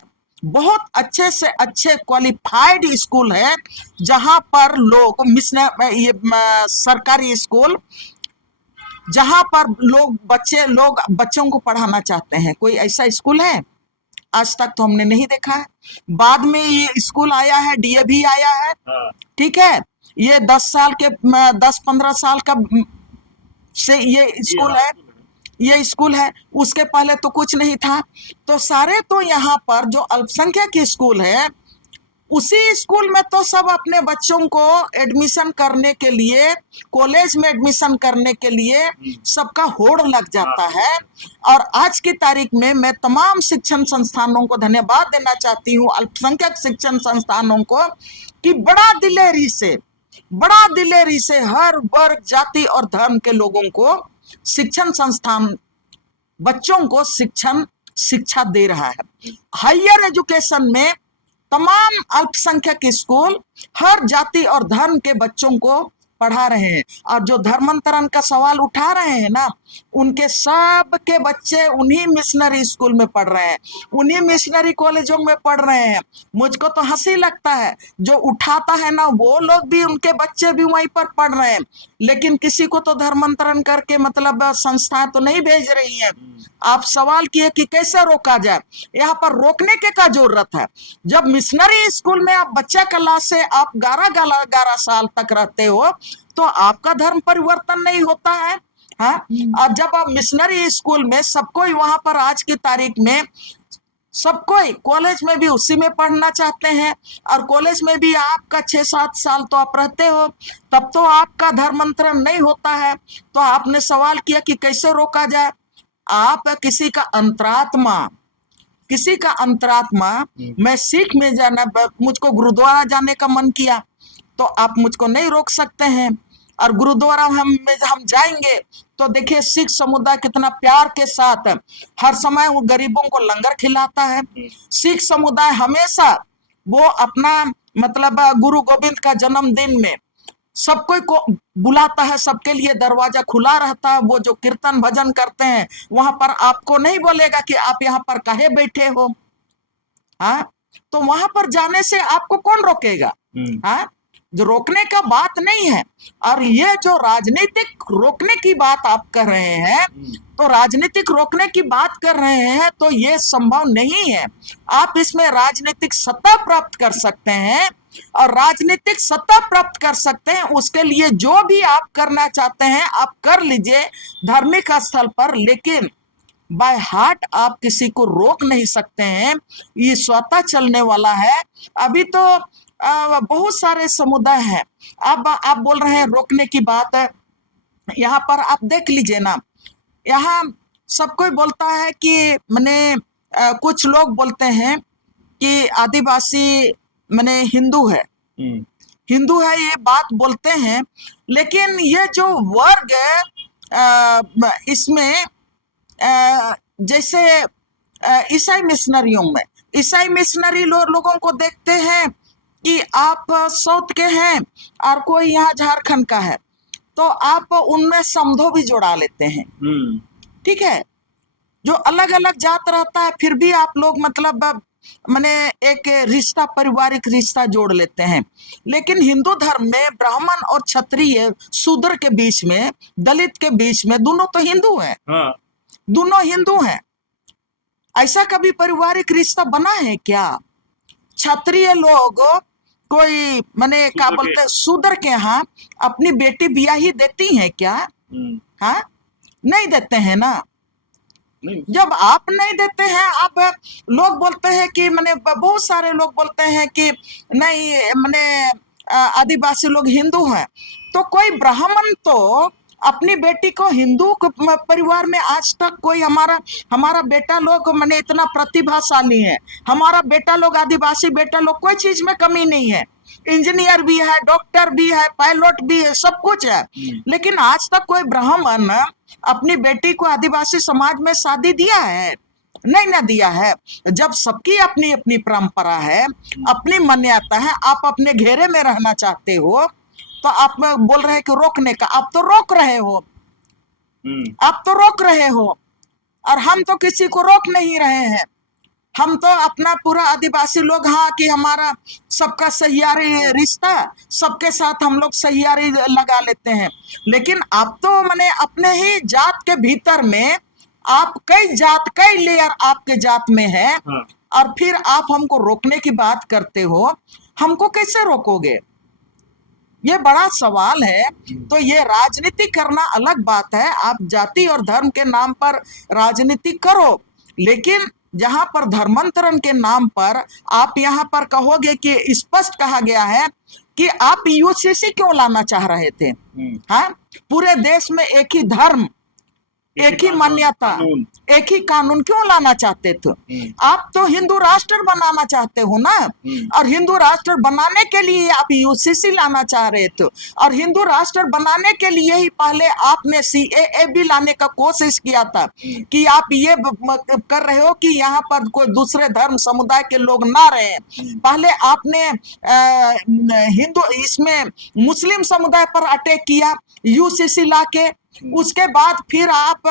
बहुत अच्छे से अच्छे क्वालिफाइड स्कूल है जहां पर लोग ये सरकारी स्कूल जहां पर लोग बच्चों को पढ़ाना चाहते हैं, कोई ऐसा स्कूल है? आज तक तो हमने नहीं देखा है। बाद में ये स्कूल आया है, डीएवी आया है, ठीक है, ये 10-15 साल का से ये स्कूल है, ये स्कूल है, उसके पहले तो कुछ नहीं था। तो सारे तो यहाँ पर जो अल्पसंख्यक स्कूल है, उसी स्कूल में तो सब अपने बच्चों को एडमिशन करने के लिए, कॉलेज में एडमिशन करने के लिए सबका होड़ लग जाता है। और आज की तारीख में मैं तमाम शिक्षण संस्थानों को धन्यवाद देना चाहती हूँ, अल्पसंख्यक शिक्षण संस्थानों को, कि बड़ा दिलेरी से हर वर्ग, जाति और धर्म के लोगों को शिक्षण संस्थान बच्चों को शिक्षा दे रहा है। हायर एजुकेशन में तमाम अल्पसंख्यक स्कूल हर जाति और धर्म के बच्चों को पढ़ा रहे हैं। और जो धर्मांतरण का सवाल उठा रहे हैं ना, उनके सब के बच्चे उन्हीं मिशनरी स्कूल में पढ़ रहे हैं, उन्हीं मिशनरी कॉलेजों में पढ़ रहे हैं। मुझको तो हंसी लगता है, जो उठाता है ना वो लोग भी, उनके बच्चे भी वहीं पर पढ़ रहे हैं, लेकिन किसी को तो धर्मांतरण करके मतलब संस्थाएं तो नहीं भेज रही हैं। आप सवाल किए कि कैसे रोका जाए, यहाँ पर रोकने के क्या जरूरत है? जब मिशनरी स्कूल में आप बच्चा क्लास से आप 11 साल तक रहते हो तो आपका धर्म परिवर्तन नहीं होता है। हाँ, और जब आप मिशनरी स्कूल में सबको वहां पर आज की तारीख में सबको कॉलेज में भी उसी में पढ़ना चाहते हैं, और कॉलेज में भी आपका 6-7 साल तो आप रहते हो, तब तो आपका धर्मांतरण नहीं होता है। तो आपने सवाल किया कि कैसे रोका जाए। आप किसी का अंतरात्मा मैं सिख में जाना, मुझको गुरुद्वारा जाने का मन किया तो आप मुझको नहीं रोक सकते हैं। और गुरुद्वारा हम जाएंगे तो देखिए सिख समुदाय कितना प्यार के साथ हर समय वो गरीबों को लंगर खिलाता है। सिख समुदाय हमेशा वो अपना मतलब गुरु गोविंद का जन्मदिन में सबको को बुलाता है, सबके लिए दरवाजा खुला रहता है। वो जो कीर्तन भजन करते हैं वहां पर आपको नहीं बोलेगा कि आप यहाँ पर काहे बैठे हो। हाँ, तो वहां पर जाने से आपको कौन रोकेगा? हाँ, जो रोकने का बात नहीं है। और ये जो राजनीतिक रोकने की बात आप कर रहे हैं, तो राजनीतिक रोकने की बात कर रहे हैं तो ये संभव नहीं है। आप इसमें राजनीतिक सत्ता प्राप्त कर सकते हैं, और राजनीतिक सत्ता प्राप्त कर सकते हैं उसके लिए जो भी आप करना चाहते हैं आप कर लीजिए धार्मिक स्थल पर, लेकिन बाय हार्ट आप किसी को रोक नहीं सकते हैं। ये स्वतः चलने वाला है। अभी तो बहुत सारे समुदाय हैं। अब आप बोल रहे हैं रोकने की बात है, यहाँ पर आप देख लीजिए ना, यहाँ सब कोई बोलता है कि मैंने कुछ लोग बोलते हैं कि आदिवासी मैंने हिंदू है, हिंदू है, ये बात बोलते हैं। लेकिन ये जो वर्ग इसमें जैसे ईसाई मिशनरियों में, ईसाई मिशनरी लोगों को देखते हैं कि आप साउथ के हैं और कोई यहाँ झारखंड का है, तो आप उनमें समधो भी जोड़ा लेते हैं। ठीक है, जो अलग अलग जात रहता है फिर भी आप लोग मतलब माने एक रिश्ता, पारिवारिक रिश्ता जोड़ लेते हैं। लेकिन हिंदू धर्म में ब्राह्मण और क्षत्रिय, शूद्र के बीच में, दलित के बीच में, दोनों तो हिंदू हैं। हाँ। दोनों हिंदू हैं। ऐसा कभी पारिवारिक रिश्ता बना है क्या? क्षत्रिय लोग कोई माने क्या बोलते हैं, शूद्र के यहाँ अपनी बेटी ब्याही देती हैं क्या? हाँ, नहीं देते हैं ना। नहीं। जब आप नहीं देते हैं, आप लोग बोलते हैं कि मैंने, बहुत सारे लोग बोलते हैं कि नहीं मैंने आदिवासी लोग हिंदू हैं, तो कोई ब्राह्मण तो अपनी बेटी को हिंदू परिवार में आज तक कोई हमारा बेटा लोग मैंने इतना प्रतिभाशाली है, हमारा बेटा लोग, आदिवासी बेटा लोग, कोई चीज में कमी नहीं है, इंजीनियर भी है, डॉक्टर भी है, पायलट भी है, सब कुछ है। लेकिन आज तक कोई ब्राह्मण अपनी बेटी को आदिवासी समाज में शादी दिया है? नहीं ना दिया है। जब सबकी अपनी अपनी परंपरा है, अपनी मान्यता है, आप अपने घेरे में रहना चाहते हो, तो आप बोल रहे हैं कि रोकने का, आप तो रोक रहे हो, आप तो रोक रहे हो। और हम तो किसी को रोक नहीं रहे हैं, हम तो अपना पूरा आदिवासी लोग, हाँ कि हमारा सबका सहियारी रिश्ता, सबके साथ हम लोग सहियारी लगा लेते हैं। लेकिन आप तो मैंने अपने ही जात के भीतर में, आप कई जात, कई लेयर आपके जात में है, हाँ। और फिर आप हमको रोकने की बात करते हो। हमको कैसे रोकोगे? ये बड़ा सवाल है। तो ये राजनीति करना अलग बात है, आप जाति और धर्म के नाम पर राजनीति करो, लेकिन जहां पर धर्मांतरण के नाम पर आप यहाँ पर कहोगे कि स्पष्ट कहा गया है कि आप यूसीसी क्यों लाना चाह रहे थे? हाँ, पूरे देश में एक ही धर्म, एक ही मान्यता, एक ही कानून क्यों लाना चाहते थे? आप तो हिंदू राष्ट्र बनाना चाहते हो ना, और हिंदू राष्ट्र बनाने के लिए आप यूसीसी लाना चाह रहे थे, और हिंदू राष्ट्र बनाने के लिए ही पहले आपने सीएए भी लाने का कोशिश किया था कि आप ये कर रहे हो कि यहाँ पर कोई दूसरे धर्म समुदाय के लोग ना रहे। पहले आपने हिंदू, इसमें मुस्लिम समुदाय पर अटैक किया यूसीसी लाके, उसके बाद फिर आप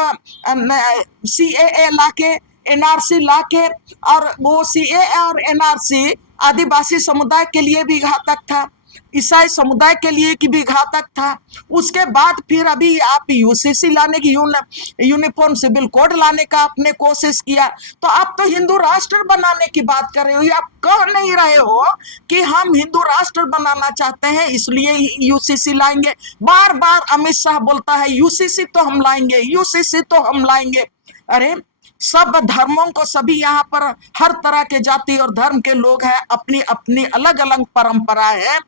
सीएए लाके, एनआरसी लाके, और वो सीएए और एनआरसी आदिवासी समुदाय के लिए भी घातक था, ईसाई समुदाय के लिए की भी घातक था। उसके बाद फिर अभी आप यूसीसी लाने की, यूनिफॉर्म सिविल कोड लाने का आपने कोशिश किया। तो आप तो हिंदू राष्ट्र बनाने की बात कर रहे हो, या आप कह नहीं रहे हो कि हम हिंदू राष्ट्र बनाना चाहते हैं इसलिए यूसीसी लाएंगे। बार बार अमित शाह बोलता है यूसीसी तो हम लाएंगे, यूसीसी तो हम लाएंगे। अरे सब धर्मों को, सभी यहाँ पर हर तरह के जाति और धर्म के लोग हैं, अपनी अपनी अलग अलग परंपराएं हैं,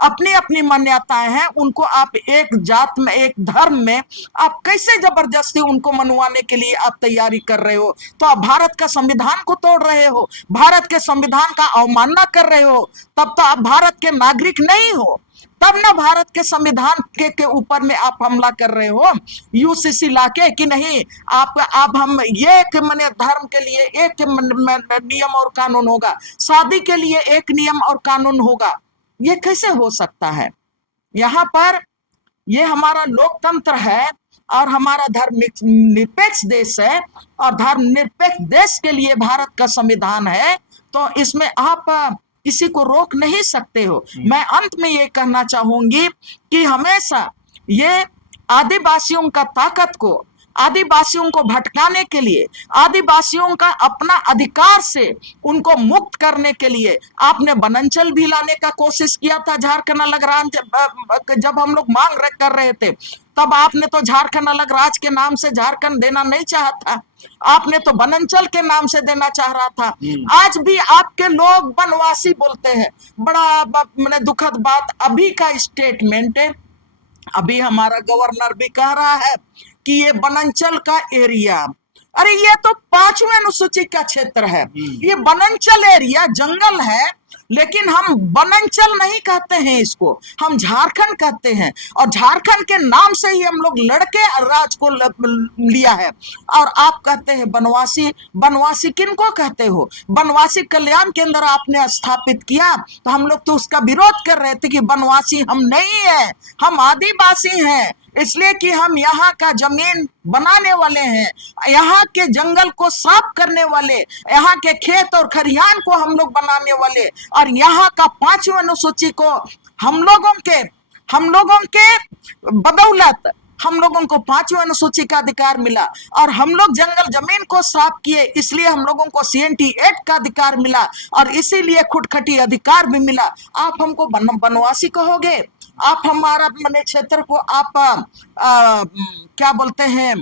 अपनी अपनी मान्यताएं हैं, उनको आप एक जात में, एक धर्म में आप कैसे जबरदस्ती उनको मनवाने के लिए आप तैयारी कर रहे हो? तो आप भारत का संविधान को तोड़ रहे हो, भारत के संविधान का अवमानना कर रहे हो, तब तो आप भारत के नागरिक नहीं हो, तब ना भारत के संविधान के ऊपर में आप हमला कर रहे हो यूसीसी लाके कि नहीं आप हम ये एक मने धर्म के लिए एक नियम और कानून होगा, शादी के लिए एक नियम और कानून होगा। ये कैसे हो सकता है? यहाँ पर ये हमारा लोकतंत्र है और हमारा धर्म निरपेक्ष देश है, और धर्म निरपेक्ष देश के लिए भारत का संविधान है, तो इसमें आप किसी को रोक नहीं सकते हो। मैं अंत में ये कहना चाहूंगी कि हमेशा ये आदिवासियों का ताकत को, आदिवासियों को भटकाने के लिए, आदिवासियों का अपना अधिकार से उनको मुक्त करने के लिए आपने वनांचल भी लाने का कोशिश किया था। झारखंड अलग राज्य जब हम लोग मांग कर रहे थे, तब आपने तो झारखंड अलग राज्य के नाम से झारखंड देना नहीं चाहा था, आपने तो वनांचल के नाम से देना चाह रहा था। आज भी आपके लोग वनवासी बोलते हैं। बड़ा मैंने दुखद बात, अभी का स्टेटमेंट है, अभी हमारा गवर्नर भी कह रहा है कि ये वनांचल का एरिया, अरे ये तो 5वें अनुसूची का क्षेत्र है, ये वनांचल एरिया जंगल है, लेकिन हम वनांचल नहीं कहते हैं, इसको हम झारखंड कहते हैं। और झारखंड के नाम से ही हम लोग लड़के राज को लिया है। और आप कहते हैं वनवासी, वनवासी किनको कहते हो? वनवासी कल्याण केंद्र आपने स्थापित किया तो हम लोग तो उसका विरोध कर रहे थे कि वनवासी हम नहीं है, हम आदिवासी हैं, इसलिए कि हम यहाँ का जमीन बनाने वाले हैं, यहाँ के जंगल को साफ करने वाले, यहाँ के खेत और खरियान को हम लोग बनाने वाले, और यहाँ का 5वें अनुसूची को हम लोगों के बदौलत हम लोगों को 5वें अनुसूची का अधिकार मिला। और हम लोग जंगल जमीन को साफ किए, इसलिए हम लोगों को CNT एक्ट का अधिकार मिला, और इसीलिए खुटखटी अधिकार भी मिला। आप हमको वनवासी कहोगे? आप हमारा अपने क्षेत्र को आप क्या बोलते हैं,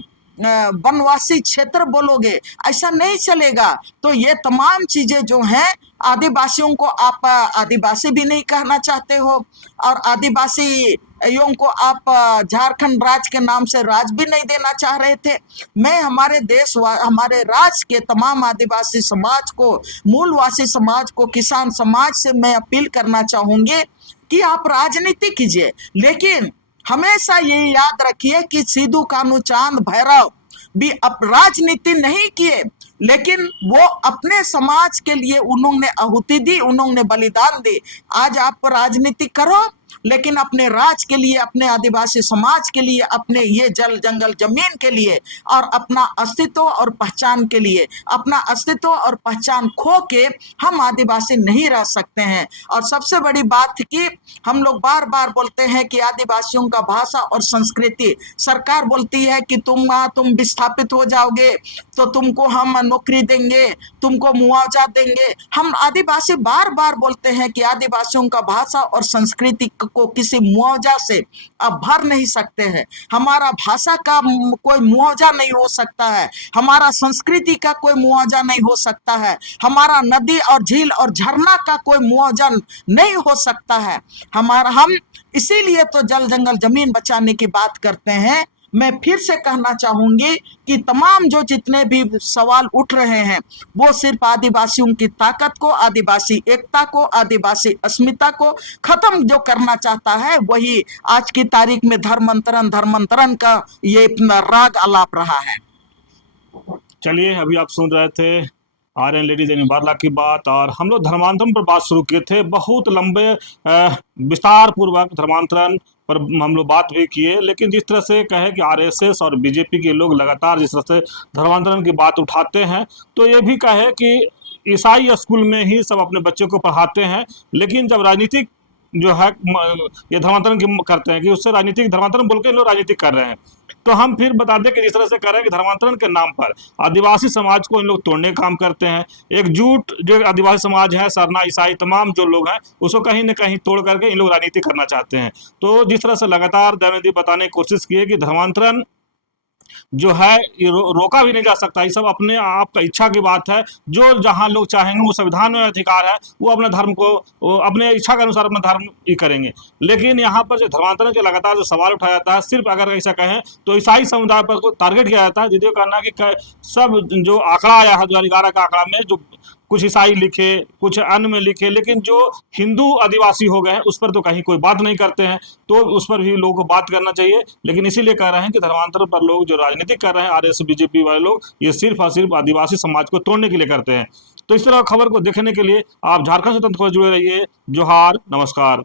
वनवासी क्षेत्र बोलोगे? ऐसा नहीं चलेगा। तो ये तमाम चीजें जो हैं, आदिवासियों को आप आदिवासी भी नहीं कहना चाहते हो, और आदिवासियों को आप झारखंड राज्य के नाम से राज भी नहीं देना चाह रहे थे। मैं हमारे हमारे राज्य के तमाम आदिवासी समाज को, मूलवासी समाज को, किसान समाज से मैं अपील करना चाहूंगी कि आप राजनीति कीजिए, लेकिन हमेशा ये याद रखिए कि सिद्धू, कान्हू, चांद, भैरव भी अब राजनीति नहीं किए, लेकिन वो अपने समाज के लिए उन्होंने आहुति दी, उन्होंने बलिदान दी। आज आप राजनीति करो, लेकिन अपने राज्य के लिए, अपने आदिवासी समाज के लिए, अपने ये जल जंगल जमीन के लिए, और अपना अस्तित्व और पहचान के लिए। अपना अस्तित्व और पहचान खो के हम आदिवासी नहीं रह सकते हैं। और सबसे बड़ी बात कि हम लोग बार बार बोलते हैं कि आदिवासियों का भाषा और संस्कृति, सरकार बोलती है कि तुम विस्थापित हो जाओगे तो तुमको हम नौकरी देंगे, तुमको मुआवजा देंगे। हम आदिवासी बार बार बोलते हैं कि आदिवासियों का भाषा और संस्कृति को किसी मुआवजा से अब भर नहीं सकते हैं। हमारा भाषा का कोई मुआवजा नहीं हो सकता है, हमारा संस्कृति का कोई मुआवजा नहीं हो सकता है, हमारा नदी और झील और झरना का कोई मुआवजा नहीं हो सकता है। हम इसीलिए तो जल जंगल जमीन बचाने की बात करते हैं। मैं फिर से कहना चाहूंगी कि तमाम जो जितने भी सवाल उठ रहे हैं, वो सिर्फ आदिवासियों की ताकत को, आदिवासी एकता को, आदिवासी अस्मिता को खत्म जो करना चाहता है, वही आज की तारीख में धर्मांतरण का ये राग आलाप रहा है। चलिए, अभी आप सुन रहे थे आर्यन लेडी देनी बारला की बात, और हम लोग धर्मांतरण पर बात शुरू किए थे। बहुत लंबे विस्तार पूर्वक धर्मांतरण पर हम लोग बात भी किए, लेकिन जिस तरह से कहे कि RSS और BJP के लोग लगातार जिस तरह से धर्मांतरण की बात उठाते हैं, तो ये भी कहे कि ईसाई स्कूल में ही सब अपने बच्चों को पढ़ाते हैं, लेकिन जब राजनीतिक जो है ये धर्मांतरण की करते हैं कि उससे राजनीतिक धर्मांतरण बोल के लोग राजनीतिक कर रहे हैं। तो हम फिर बता दें कि जिस तरह से कर रहे हैं कि धर्मांतरण के नाम पर आदिवासी समाज को इन लोग तोड़ने का काम करते हैं। एकजुट जो आदिवासी समाज है, सरना, ईसाई, तमाम जो लोग हैं, उसको कहीं ना कहीं तोड़ करके इन लोग राजनीति करना चाहते हैं। तो जिस तरह से लगातार दयानंद बताने की कोशिश की है कि धर्मांतरण जो है ये रोका भी नहीं जा सकता, ये सब अपने आप का इच्छा की बात है। जो जहाँ लोग चाहेंगे, वो संविधान में अधिकार है, वो अपने धर्म को अपने इच्छा के अनुसार अपना धर्म ही करेंगे। लेकिन यहाँ पर जो धर्मांतरण के लगातार जो सवाल उठाया जाता है, सिर्फ अगर ऐसा कहें तो ईसाई समुदाय पर टारगेट किया जाता है। दीदी कहना कि सब जो आंकड़ा आया है 2011 का आंकड़ा में, जो कुछ ईसाई लिखे, कुछ अन्य में लिखे, लेकिन जो हिंदू आदिवासी हो गए हैं उस पर तो कहीं कोई बात नहीं करते हैं। तो उस पर भी लोगों को बात करना चाहिए। लेकिन इसीलिए कह रहे हैं कि धर्मांतरण पर लोग जो राजनीति कर रहे हैं, RSS BJP वाले लोग, ये सिर्फ और सिर्फ आदिवासी समाज को तोड़ने के लिए करते हैं। तो इस तरह खबर को देखने के लिए आप झारखंड स्वतंत्र खबर जुड़े रहिए। जोहार, नमस्कार।